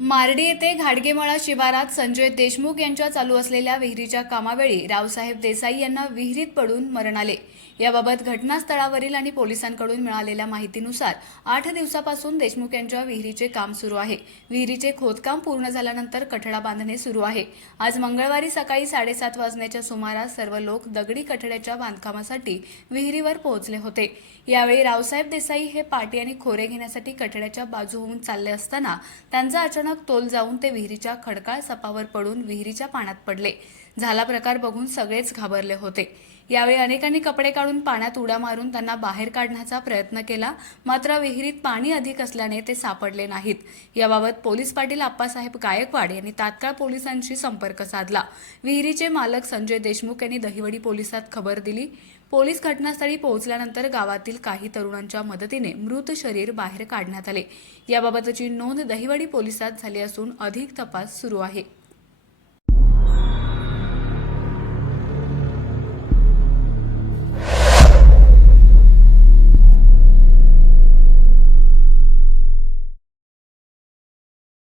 मार्डी येथे घाडगेमळा शिवारात संजय देशमुख यांच्या चालू असलेल्या विहिरीच्या कामावेळी रावसाहेब देसाई यांना विहिरीत पडून मरण आले। याबाबत घटनास्थळावरील आणि पोलिसांकडून मिळालेल्या माहितीनुसार 8 दिवसापासून देशमुख यांच्या विहिरीचे काम सुरू आहे। विहिरीचे खोदकाम पूर्ण झाल्यानंतर कठडा बांधणे सुरू आहे। आज मंगळवारी सकाळी 7:30 वाजण्याच्या सुमारास सर्व लोक दगडी कठड्याच्या बांधकामासाठी विहिरीवर पोहोचले होते। यावेळी रावसाहेब देसाई हे पाटी आणि खोरे घेण्यासाठी कठड्याच्या बाजूहून चालले असताना त्यांचा अचानक तोल जाऊन ते विहिरीच्या खडकाळ सपावर पडून विहिरीच्या पाण्यात पडले। झाला प्रकार बघून सगळेच घाबरले होते। यावेळी अनेकांनी कपडे काढून पाण्यात उड्या मारून त्यांना बाहेर काढण्याचा प्रयत्न केला, मात्र विहिरीत पाणी अधिक असल्याने ते सापडले नाहीत। याबाबत पोलीस पाटील आप्पासाहेब गायकवाड यांनी तात्काळ पोलिसांशी संपर्क साधला। विहिरीचे मालक संजय देशमुख यांनी दहिवडी पोलिसात खबर दिली। पोलीस घटनास्थळी पोहोचल्यानंतर गावातील काही तरुणांच्या मदतीने मृत शरीर बाहेर काढण्यात आले। याबाबतची नोंद दहिवडी पोलिसात झाली असून अधिक तपास सुरू आहे।